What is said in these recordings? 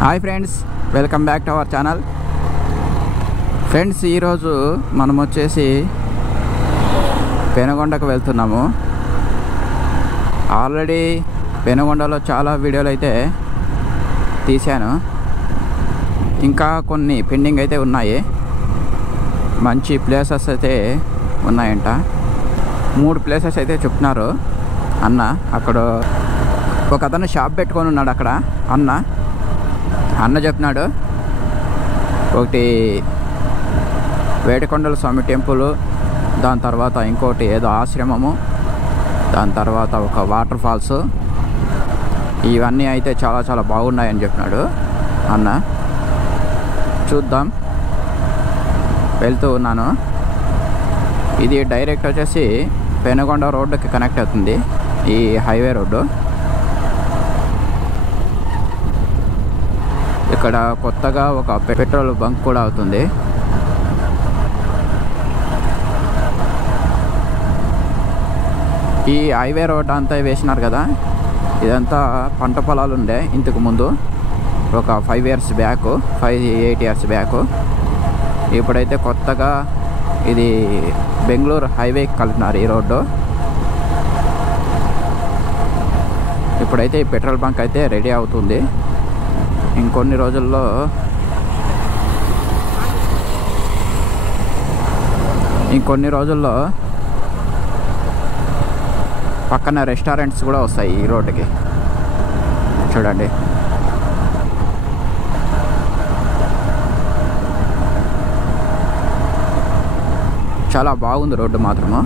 Hi friends, welcome back to our channel. Friends, ఈరోజు మనం వచ్చేసి పెనుగొండకు వెళ్తున్నాము. ఆల్రెడీ పెనుగొండలో చాలా వీడియోలు అయితే తీశాను, ఇంకా కొన్ని పెండింగ్ అయితే ఉన్నాయి. మంచి ప్లేసెస్ అయితే ఉన్నాయంట. 3 ప్లేసెస్ అయితే చెప్తున్నారు అన్న. అక్కడ ఒక అతను షాప్ పెట్టుకొని ఉన్నాడు. అక్కడ అన్న చెప్తున్నాడు, ఒకటి వేటకొండల స్వామి టెంపుల్, దాని తర్వాత ఇంకోటి ఏదో ఆశ్రమము, దాని తర్వాత ఒక వాటర్ ఫాల్స్, ఇవన్నీ అయితే చాలా చాలా బాగున్నాయని చెప్పినాడు అన్న. చూద్దాం, వెళ్తూ ఉన్నాను. ఇది డైరెక్ట్ వచ్చేసి పెనుగొండ రోడ్డుకి కనెక్ట్ అవుతుంది, ఈ హైవే రోడ్డు. ఇక్కడ కొత్తగా ఒక పెట్రోల్ బంక్ కూడా అవుతుంది. ఈ హైవే రోడ్ అంతా వేసినారు కదా, ఇదంతా పంట పొలాలు ఉండే ఇంతకు ముందు, ఒక 5 years బ్యాక్, 5-8 years బ్యాక్. ఇప్పుడైతే కొత్తగా ఇది బెంగళూరు హైవేకి కలిపినారు ఈ రోడ్డు. ఇప్పుడైతే ఈ పెట్రోల్ బంక్ అయితే రెడీ అవుతుంది. ఇంకొన్ని రోజుల్లో పక్కన రెస్టారెంట్స్ కూడా వస్తాయి ఈ రోడ్డుకి. చూడండి, చాలా బాగుంది రోడ్డు మాత్రము.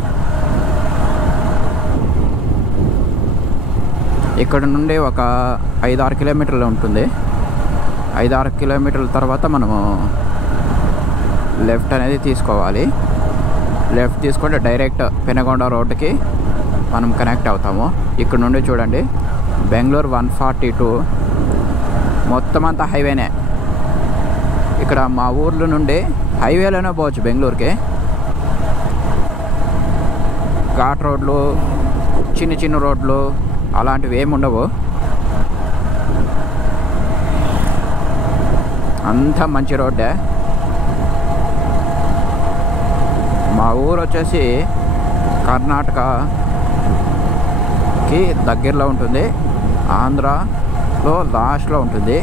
ఇక్కడ నుండి ఒక 5-6 కిలోమీటర్లు ఉంటుంది. 5-6 కిలోమీటర్ల తర్వాత మనము లెఫ్ట్ అనేది తీసుకోవాలి. లెఫ్ట్ తీసుకుంటే డైరెక్ట్ పెనుగొండ రోడ్డుకి మనం కనెక్ట్ అవుతాము. ఇక్కడ నుండి చూడండి, బెంగళూరు 142 మొత్తం అంతా హైవేనే. ఇక్కడ మా ఊర్ల నుండి హైవేలోనే పోవచ్చు బెంగళూరుకి. ఘాట్ రోడ్లు, చిన్న చిన్న రోడ్లు అలాంటివి ఏమి ఉండవు. అంతా మంచి రోడ్డే. మా ఊరు వచ్చేసి కర్ణాటకకి దగ్గరలో ఉంటుంది, ఆంధ్రాలో లాస్ట్లో ఉంటుంది.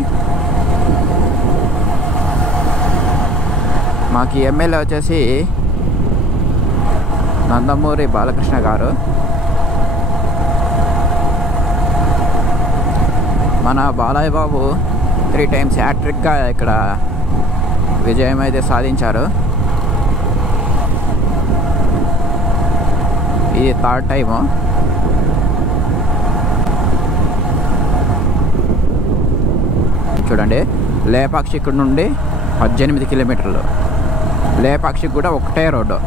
మాకు ఎమ్మెల్యే వచ్చేసి నందమూరి బాలకృష్ణ గారు. మన బాలయ్య బాబు 3 times హ్యాట్రిక్గా ఇక్కడ విజయం అయితే సాధించారు. ఇది 3rd టైము. చూడండి, లేపాక్షి ఇక్కడ నుండి 18 కిలోమీటర్లు. లేపాక్షికి కూడా ఒకటే రోడ్డు,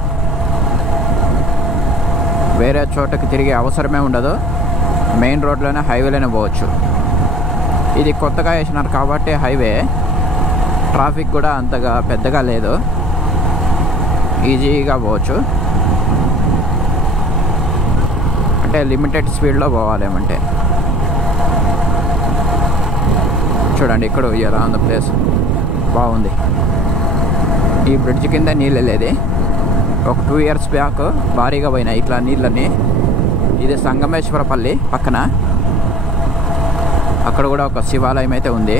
వేరే చోటకి తిరిగే అవసరమే ఉండదు. మెయిన్ రోడ్లోనే హైవేలోనే పోవచ్చు. ఇది కొత్తగా వేసినారు కాబట్టి హైవే ట్రాఫిక్ కూడా అంతగా పెద్దగా లేదు, ఈజీగా పోవచ్చు. అంటే లిమిటెడ్ స్పీడ్లో పోవాలేమంటే. చూడండి, ఇక్కడ ఎలా ఉంది ప్లేస్, బాగుంది. ఈ బ్రిడ్జ్ కింద నీళ్ళు వెళ్ళేది. ఒక 2 years బ్యాక్ భారీగా పోయినాయి ఇట్లా నీళ్ళని. ఇది సంగమేశ్వరపల్లి పక్కన, అక్కడ కూడా ఒక శివాలయం అయితే ఉంది.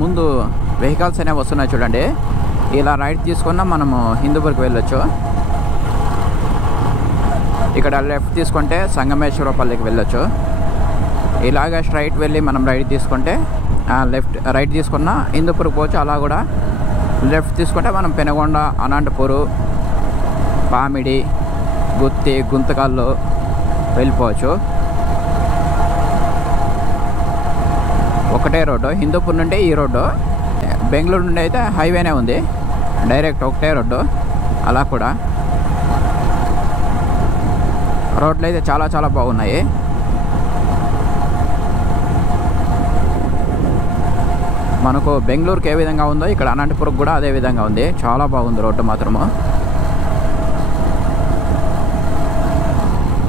ముందు వెహికల్స్ అనేవి వస్తున్నాయి చూడండి. ఇలా రైట్ తీసుకున్నా మనము హిందూపూర్కి వెళ్ళొచ్చు. ఇక్కడ లెఫ్ట్ తీసుకుంటే సంగమేశ్వరపల్లికి వెళ్ళొచ్చు. ఇలాగ స్ట్రైట్ వెళ్ళి మనం రైట్ తీసుకుంటే రైట్ తీసుకున్నా హిందూపూర్కి పోవచ్చు. అలా కూడా లెఫ్ట్ తీసుకుంటే మనం పెనుగొండ, అనంతపూరు, పామిడి, గుత్తి, గుంతకల్లు వెళ్ళిపోవచ్చు. ఒకటే రోడ్డు, హిందూపూర్ నుండి ఈ రోడ్డు. బెంగళూరు నుండి అయితే హైవేనే ఉంది, డైరెక్ట్ ఒకటే రోడ్డు. అలా కూడా రోడ్లు అయితే చాలా చాలా బాగున్నాయి. మనకు బెంగళూరుకి ఏ విధంగా ఉందో ఇక్కడ అనంతపురం కూడా అదే విధంగా ఉంది. చాలా బాగుంది రోడ్డు మాత్రము.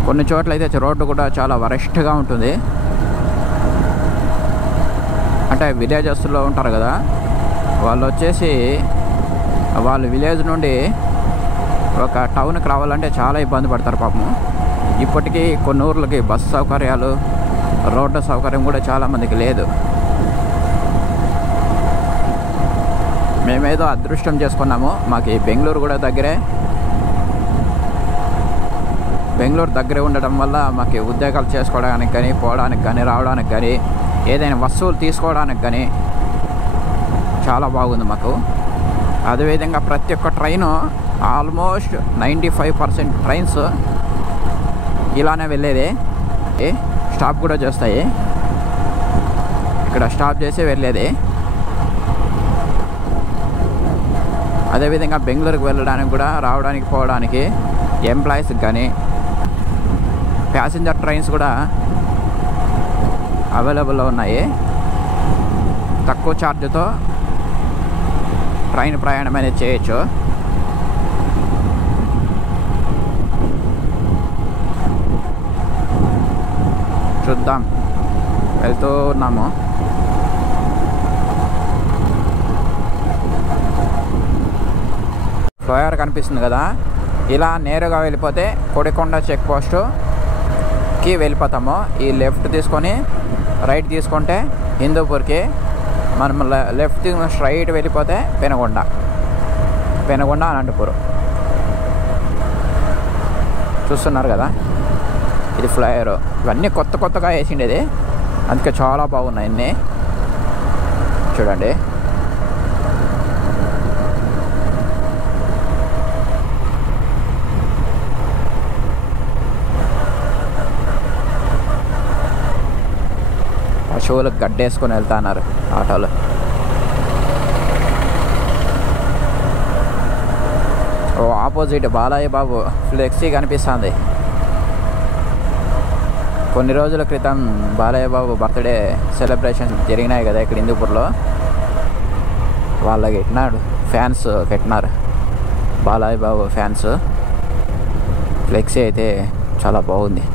కొన్ని చోట్ల అయితే రోడ్డు కూడా చాలా వరస్ట్గా ఉంటుంది. అంటే విలేజెస్లో ఉంటారు కదా, వాళ్ళు వచ్చేసి వాళ్ళు విలేజ్ నుండి ఒక టౌన్కి రావాలంటే చాలా ఇబ్బంది పడతారు పాపము. ఇప్పటికీ కొన్ని ఊర్లకి బస్సు సౌకర్యాలు, రోడ్డు సౌకర్యం కూడా చాలామందికి లేదు. మేమేదో అదృష్టం చేసుకున్నాము. మాకు ఈ బెంగళూరు కూడా దగ్గరే. బెంగళూరు దగ్గరే ఉండడం వల్ల మాకు ఉద్యోగాలు చేసుకోవడానికి కానీ, పోవడానికి కానీ, రావడానికి కానీ, ఏదైనా వస్తువులు తీసుకోవడానికి కానీ చాలా బాగుంది మాకు. అదేవిధంగా ప్రతి ఒక్క ట్రైను ఆల్మోస్ట్ 95% ట్రైన్స్ ఇలానే వెళ్ళేది. స్టాప్ కూడా చేస్తాయి, ఇక్కడ స్టాప్ చేసి వెళ్ళేది. అదేవిధంగా బెంగళూరుకి వెళ్ళడానికి కూడా, రావడానికి పోవడానికి ఎంప్లాయీస్కి కానీ ప్యాసింజర్ ట్రైన్స్ కూడా అవైలబుల్లో ఉన్నాయి. తక్కువ ఛార్జ్తో ట్రైన్ ప్రయాణం అనేది చేయొచ్చు. చూద్దాం, వెళ్తూ ఉన్నాము. ఫ్లైఓవర్ కనిపిస్తుంది కదా, ఇలా నేరుగా వెళ్ళిపోతే కొడికొండ చెక్ పోస్టుకి వెళ్ళిపోతాము. ఈ లెఫ్ట్ తీసుకొని రైట్ తీసుకుంటే హిందూపూర్కి, మనం లెఫ్ట్ తీసుకుని స్ట్రైట్ వెళ్ళిపోతే పెనుగొండ అనంతపురం. చూస్తున్నారు కదా, ఇది ఫ్లైఓవర్. ఇవన్నీ కొత్తగా వేసిండేది, అందుకే చాలా బాగున్నాయి అన్నీ. చూడండి, పశువులకు గడ్డేసుకొని వెళ్తున్నారు ఆటోలు. ఓ ఆపోజిట్ బాలయ్య బాబు ఫ్లెక్సీ కనిపిస్తుంది. కొన్ని రోజుల క్రితం బాలయ్య బాబు బర్త్డే సెలబ్రేషన్స్ జరిగినాయి కదా ఇక్కడ హిందూపూర్లో. వాళ్ళకి ఫ్యాన్స్ పెట్టినారు, బాలయ్య బాబు ఫ్యాన్స్. ఫ్లెక్సీ అయితే చాలా బాగుంది.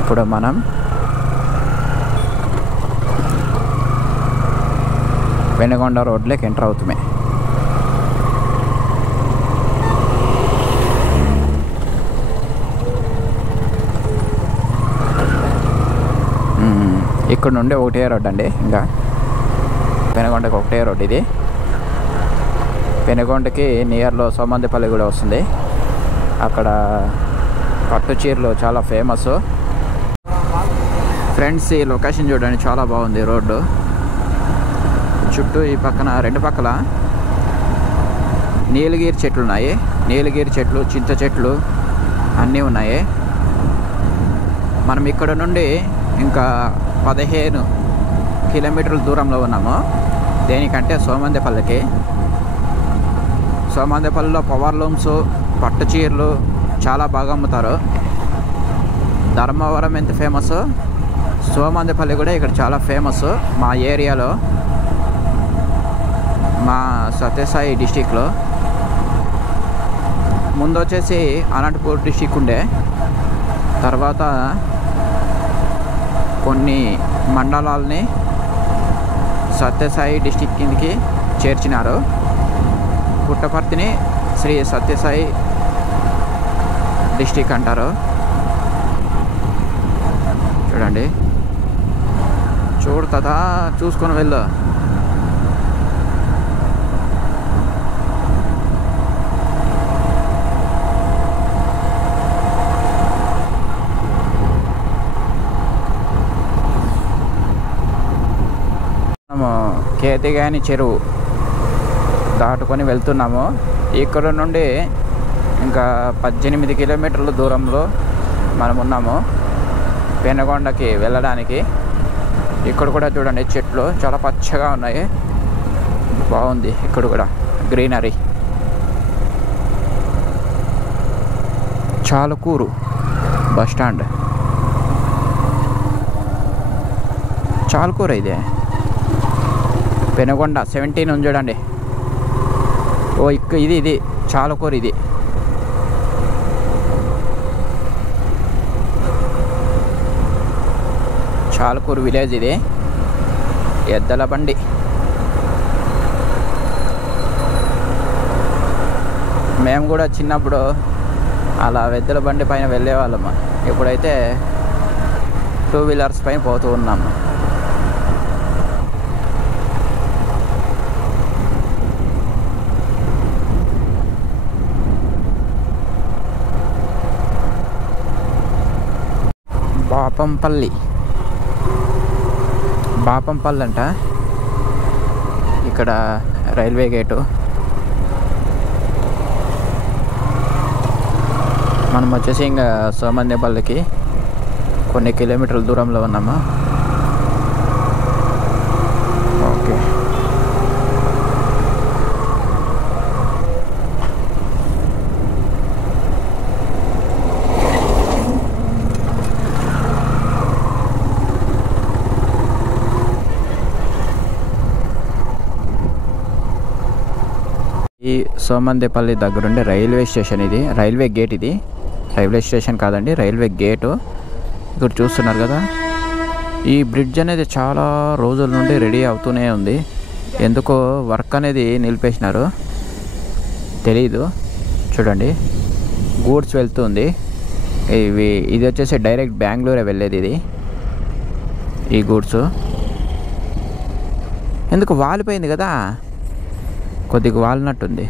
ఇప్పుడు మనం పెనుగొండ రోడ్లోకి ఎంటర్ అవుతామే. ఇక్కడ నుండి ఒకటే రోడ్ అండి, ఇంకా పెనుగొండకి ఒకటే రోడ్ ఇది. పెనుగొండకి నియర్లో సోమందేపల్లి కూడా వస్తుంది. అక్కడ పట్టు చీరలు చాలా ఫేమస్. ఫ్రెండ్స్, ఈ లొకేషన్ చూడండి, చాలా బాగుంది. రోడ్డు చుట్టూ ఈ పక్కన రెండు పక్కల నీలగిరి చెట్లు ఉన్నాయి. నీలగిరి చెట్లు, చింత చెట్లు అన్నీ ఉన్నాయి. మనం ఇక్కడ నుండి ఇంకా 15 కిలోమీటర్ల దూరంలో ఉన్నాము. దేనికంటే సోమందేపల్లికి. సోమందేపల్లిలో పవర్ లూమ్స్, పట్టు చీరలు చాలా బాగా అమ్ముతారు. ధర్మవరం ఎంత ఫేమస్, సోమందేపల్లి కూడా ఇక్కడ చాలా ఫేమస్ మా ఏరియాలో, మా సత్యసాయి డిస్టిక్లో. ముందు వచ్చేసి అనంతపూర్ డిస్టిక్ ఉండే, తర్వాత కొన్ని మండలాలని సత్యసాయి డిస్టిక్ కిందకి చేర్చినారు. పుట్టపర్తిని శ్రీ సత్యసాయి డిస్టిక్ అంటారు. చూడండి, చూడతా చూసుకొని వెళ్ళు. కేతిగాని చెరువు దాటుకొని వెళ్తున్నాము. ఇక్కడ నుండి ఇంకా 18 కిలోమీటర్ల దూరంలో మనం ఉన్నాము పెనుగొండకి వెళ్ళడానికి. ఇక్కడ కూడా చూడండి, చెట్లు చాలా పచ్చగా ఉన్నాయి, బాగుంది. ఇక్కడ కూడా గ్రీనరీ. చాలుకూరు బస్ స్టాండ్, చాలుకూరు ఇదే. పెనుగొండ 17 ఉంది చూడండి. ఓ ఇది చాలకూరు, ఇది చాలకూరు విలేజ్. ఇది ఎద్దల బండి. మేము కూడా చిన్నప్పుడు అలా ఎద్దల బండి పైన వెళ్ళేవాళ్ళము. ఇప్పుడైతే 2 వీలర్స్ పైన పోతూ ఉన్నాము. బాపంపల్లి అంట ఇక్కడ రైల్వే గేటు. మనం వచ్చేసి ఇంకా సోమందేపల్లికి కొన్ని కిలోమీటర్ల దూరంలో ఉన్నాము. ఓకే, ఈ సోమందేపల్లి దగ్గరుండే రైల్వే స్టేషన్. ఇది రైల్వే గేట్. ఇది రైల్వే స్టేషన్ కాదండి, రైల్వే గేటు. ఇక్కడ చూస్తున్నారు కదా, ఈ బ్రిడ్జ్ అనేది చాలా రోజుల నుండి రెడీ అవుతూనే ఉంది. ఎందుకో వర్క్ అనేది నిలిపేసినారు, తెలీదు. చూడండి, గూడ్స్ వెళ్తుంది. ఇది వచ్చేసి డైరెక్ట్ బెంగళూరే వెళ్ళేది. ఇది ఈ గూడ్స్ ఎందుకు వాలిపోయింది కదా, కొద్దిగా వాలినట్టుంది.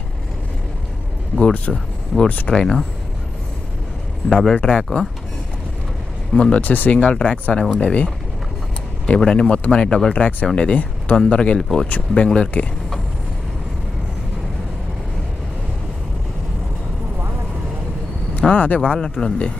Goods train double track. ముందు వచ్చి సింగిల్ ట్రాక్స్ అనేవి ఉండేవి. ఇప్పుడన్నీ మొత్తం అన్ని డబుల్ ట్రాక్సే ఉండేది. తొందరగా వెళ్ళిపోవచ్చు బెంగళూరుకి. అదే వాలినట్లుంది.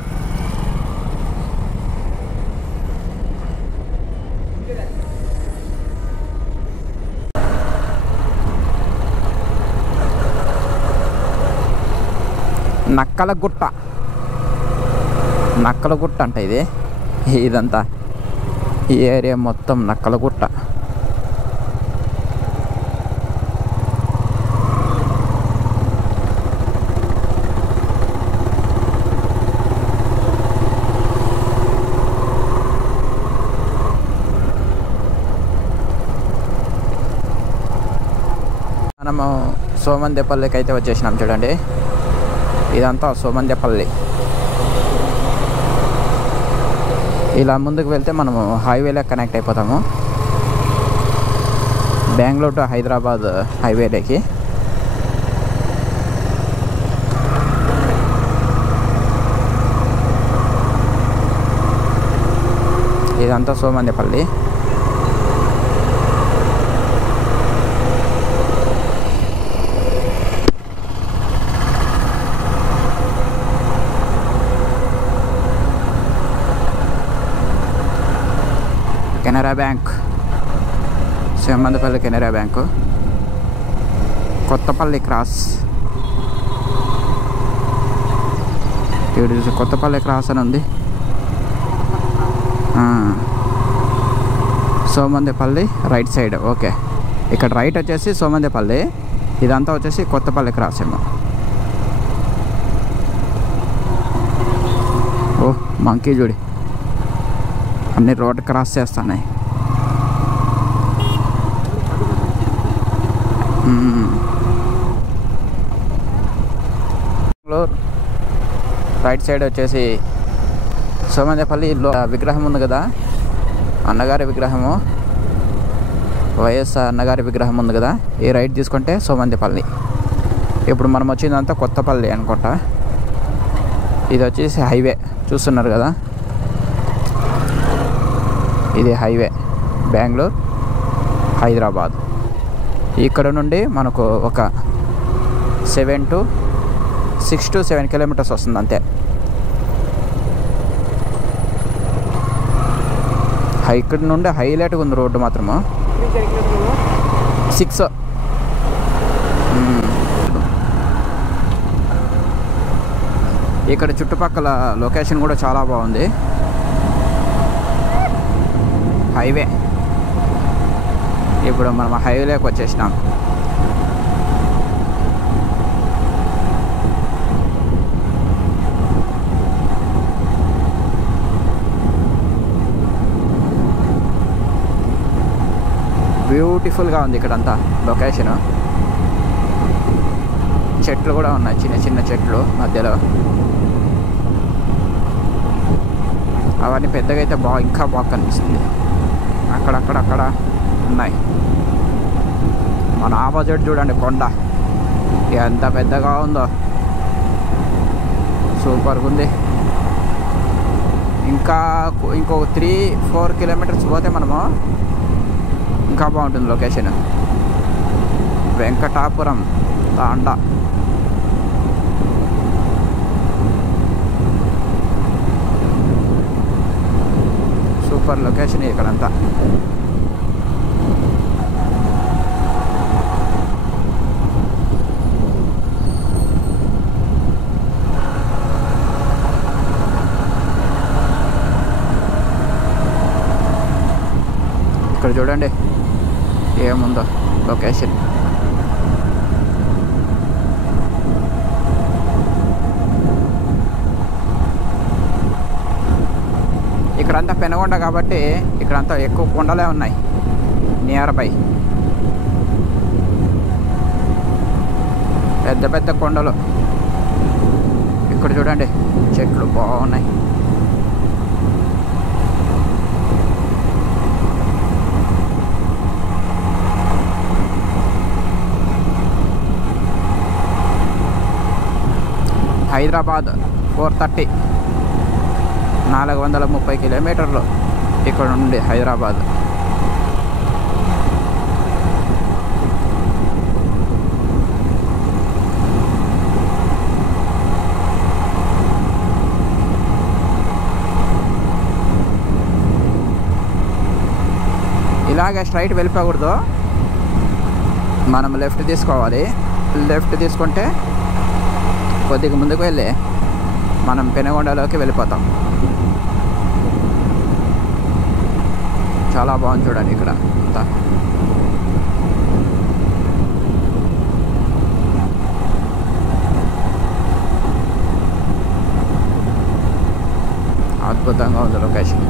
నక్కలగుట్ట అంట ఇది. ఇదంతా ఈ ఏరియా మొత్తం నక్కలగుట్ట. మనము సోమందేపల్లికి అయితే వచ్చేసినాం. చూడండి, ఇదంతా సోమందేపల్లి. ఇలా ముందుకు వెళ్తే మనము హైవేలో కనెక్ట్ అయిపోతాము, బెంగళూరు టు హైదరాబాద్ హైవేలోకి. ఇదంతా Somandepalli. Canara bank, Somandepalli Canara bank. Kothapalli cross. ఇక్కడ కొత్తపల్లి క్రాస్ అని ఉంది. Somandepalli right side. ఓకే, ఇక్కడ రైట్ వచ్చేసి సోమందేపల్లి, ఇదంతా వచ్చేసి కొత్తపల్లి క్రాస్ ఏమో. ఓ మంకీ చూడి, అన్ని రోడ్ క్రాస్ చేస్తున్నాయి. రైట్ సైడ్ వచ్చేసి సోమందేపల్లి విగ్రహం ఉంది కదా, అన్నగారి విగ్రహము, వైఎస్ఆర్ అన్నగారి విగ్రహం ఉంది కదా. ఈ రైట్ తీసుకుంటే సోమందేపల్లి. ఇప్పుడు మనం వచ్చిందంతా కొత్తపల్లి అనుకుంటా. ఇది వచ్చేసి హైవే చూస్తున్నారు కదా, ఇది హైవే బెంగళూరు హైదరాబాద్. ఇక్కడ నుండి మనకు ఒక 6 to 7 కిలోమీటర్స్ వస్తుంది అంతే. ఇక్కడ నుండి హైలైట్గా ఉంది రోడ్డు మాత్రము. 6. ఇక్కడ చుట్టుపక్కల లొకేషన్ కూడా చాలా బాగుంది. హైవే ఇప్పుడు మనం హైవేలోకి వచ్చేసినాం. బ్యూటిఫుల్గా ఉంది ఇక్కడంతా లొకేషను. చెట్లు కూడా ఉన్నాయి, చిన్న చిన్న చెట్లు మధ్యలో. అవన్నీ పెద్దగా అయితే ఇంకా బాగా కనిపిస్తుంది. అక్కడక్కడ ఉన్నాయి. మన ఆపోజిట్ చూడండి కొండ ఎంత పెద్దగా ఉందో, సూపర్గా ఉంది. ఇంకో 3-4 కిలోమీటర్స్ పోతే మనము ఇంకా బాగుంటుంది లొకేషన్. వెంకటాపురం తాండా. సూపర్ లొకేషన్ ఇక్కడంతా. ఇక్కడ చూడండి ఏముందో లొకేషన్. ఇక్కడంతా పెనుగొండ కాబట్టి ఇక్కడంతా ఎక్కువ కొండలే ఉన్నాయి నియర్ బై. పెద్ద పెద్ద కొండలు. ఇక్కడ చూడండి చెట్లు బాగున్నాయి. హైదరాబాద్ 430, 430 కిలోమీటర్లు ఇక్కడ నుండి హైదరాబాద్. ఇలాగే స్ట్రైట్ వెళ్ళిపోకూడదు, మనం లెఫ్ట్ తీసుకోవాలి. లెఫ్ట్ తీసుకుంటే కొద్దిగా ముందుకు వెళ్ళి మనం పెనుగొండలోకి వెళ్ళిపోతాం. చాలా బాగుంది చూడండి ఇక్కడ అంతా. అద్భుతంగా ఉంది లొకేషన్.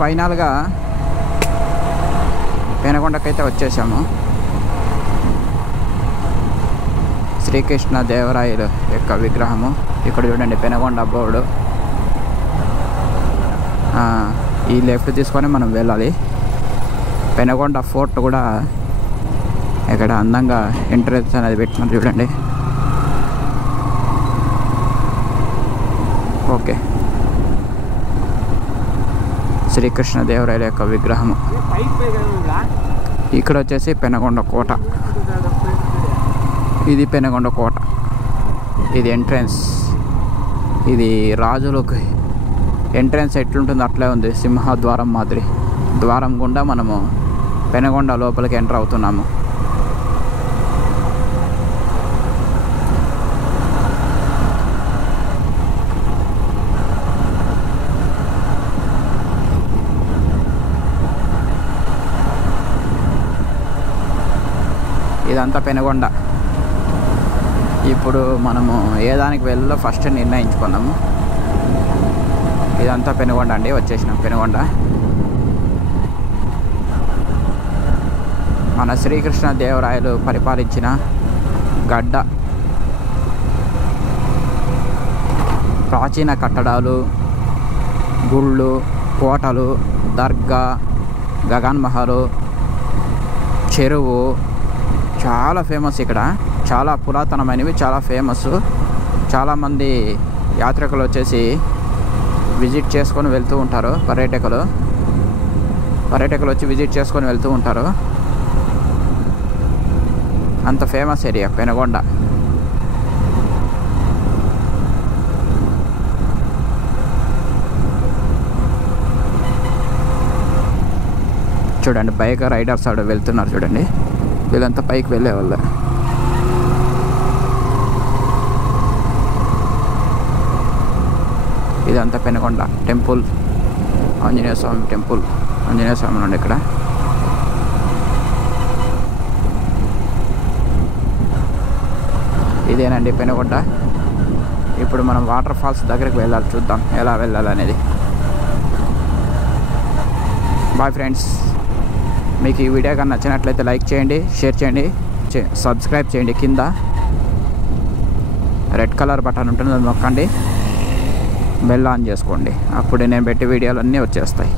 ఫైనల్గా పెనుగొండకైతే వచ్చేసాము. శ్రీకృష్ణ దేవరాయలు యొక్క విగ్రహము ఇక్కడ చూడండి, పెనుగొండ బోర్డు. ఈ లెఫ్ట్ తీసుకొని మనం వెళ్ళాలి. పెనుగొండ ఫోర్ట్ కూడా ఇక్కడ అందంగా ఎంట్రన్స్ అనేది పెట్టినారు చూడండి. ఓకే, శ్రీకృష్ణ దేవరాయల యొక్క విగ్రహము. ఇక్కడ వచ్చేసి పెనుగొండ కోట. ఇది పెనుగొండ కోట. ఇది ఎంట్రన్స్. ఇది రాజులకు ఎంట్రన్స్ ఎట్లుంటుందో అట్లే ఉంది, సింహద్వారం మాదిరి. ద్వారం గుండా మనము పెనుగొండ లోపలికి ఎంటర్ అవుతున్నాము. ఇదంతా పెనుగొండ. ఇప్పుడు మనము ఏ దానికి వెళ్ళాలో ఫస్ట్ నిర్ణయించుకున్నాము. ఇదంతా పెనుగొండ అండి, వచ్చేసినాం పెనుగొండ. మన శ్రీకృష్ణ దేవరాయలు పరిపాలించిన గడ్డ. ప్రాచీన కట్టడాలు, గుళ్ళు, కోటలు, దర్గా, గగన్ మహల్, చెరువు చాలా ఫేమస్ ఇక్కడ. చాలా పురాతనమైనవి, చాలా ఫేమస్. చాలామంది యాత్రికులు వచ్చేసి విజిట్ చేసుకొని వెళ్తూ ఉంటారు. పర్యాటకులు వచ్చి విజిట్ చేసుకొని వెళ్తూ ఉంటారు. అంత ఫేమస్ ఏరియా పెనుగొండ. చూడండి బైక్ రైడర్స్ ఆడ వెళ్తున్నారు చూడండి. వీళ్ళంతా పైకి వెళ్ళే వాళ్ళే. ఇదంతా పెనుకొండ టెంపుల్, ఆంజనేయ స్వామి టెంపుల్. ఆంజనేయ స్వామి నుండి ఇక్కడ ఇదేనండి పెనుకొండ. ఇప్పుడు మనం వాటర్ ఫాల్స్ దగ్గరికి వెళ్ళాలి, చూద్దాం ఎలా వెళ్ళాలనేది. బాయ్ ఫ్రెండ్స్, మీకు ఈ వీడియో కానీ నచ్చినట్లయితే లైక్ చేయండి, షేర్ చేయండి, సబ్స్క్రైబ్ చేయండి. కింద రెడ్ కలర్ బటన్ ఉంటుంది, అది నొక్కండి, బెల్ ఆన్ చేసుకోండి. అప్పుడే నేను పెట్టే వీడియోలు అన్నీ వచ్చేస్తాయి.